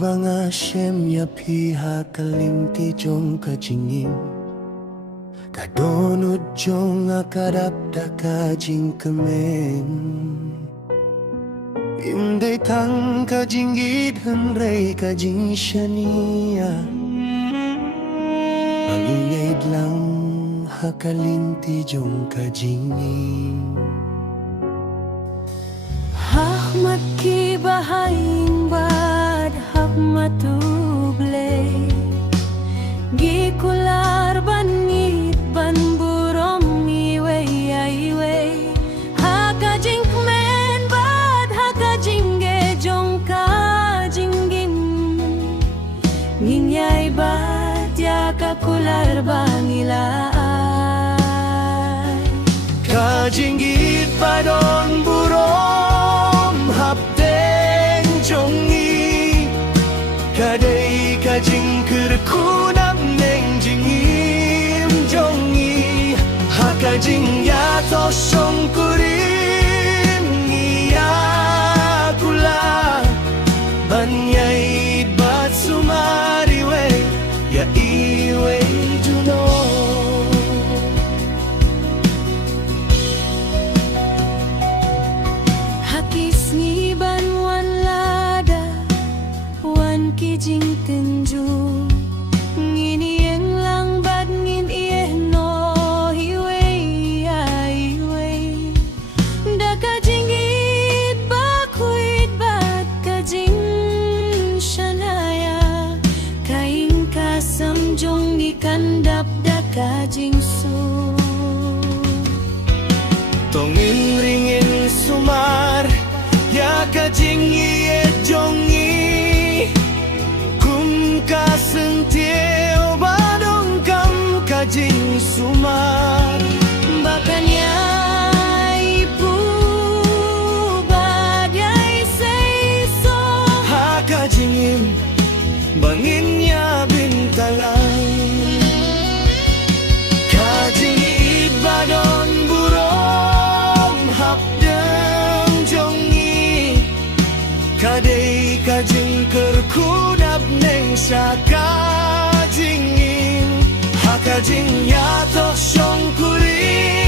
banga shem ya piha kalimti jong kajingin kadonod jong akadapta kajing kemen imday tang kajingid henrei kajing shania Angingid lang hakalinti jong kajingin Ahmad ki bahaing bad hak matuble Gikular banit ban burom iwe iwe Hakajing kmen bad hakajing ge jong kajingin Ninyay bad ya kakular bangilay Kajingit padon burom hapteng jongi Kadai kajing kerkunam neng jingim jongi Hakajing ya tosong kurim iya kula Banyay bat sumariwe ya iwe duno Hakis ngiban wan lada wan kijing tenju ngini yang lang bad ngin ieh no hiwe hiwe da kajingit bakuit bad kajing shanaya kaing kasam jong ni kandap da kajing su Tongin ringin sumar ya kajing iye jongi kum kasentieo badong kam kajing sumar Bakanya ibu badai seiso ha kajingin banginnya bintalang kajing badon burom hapdeng jongi kadai kajing kerkudap neng syakajingin hakajing ya toh syong kuring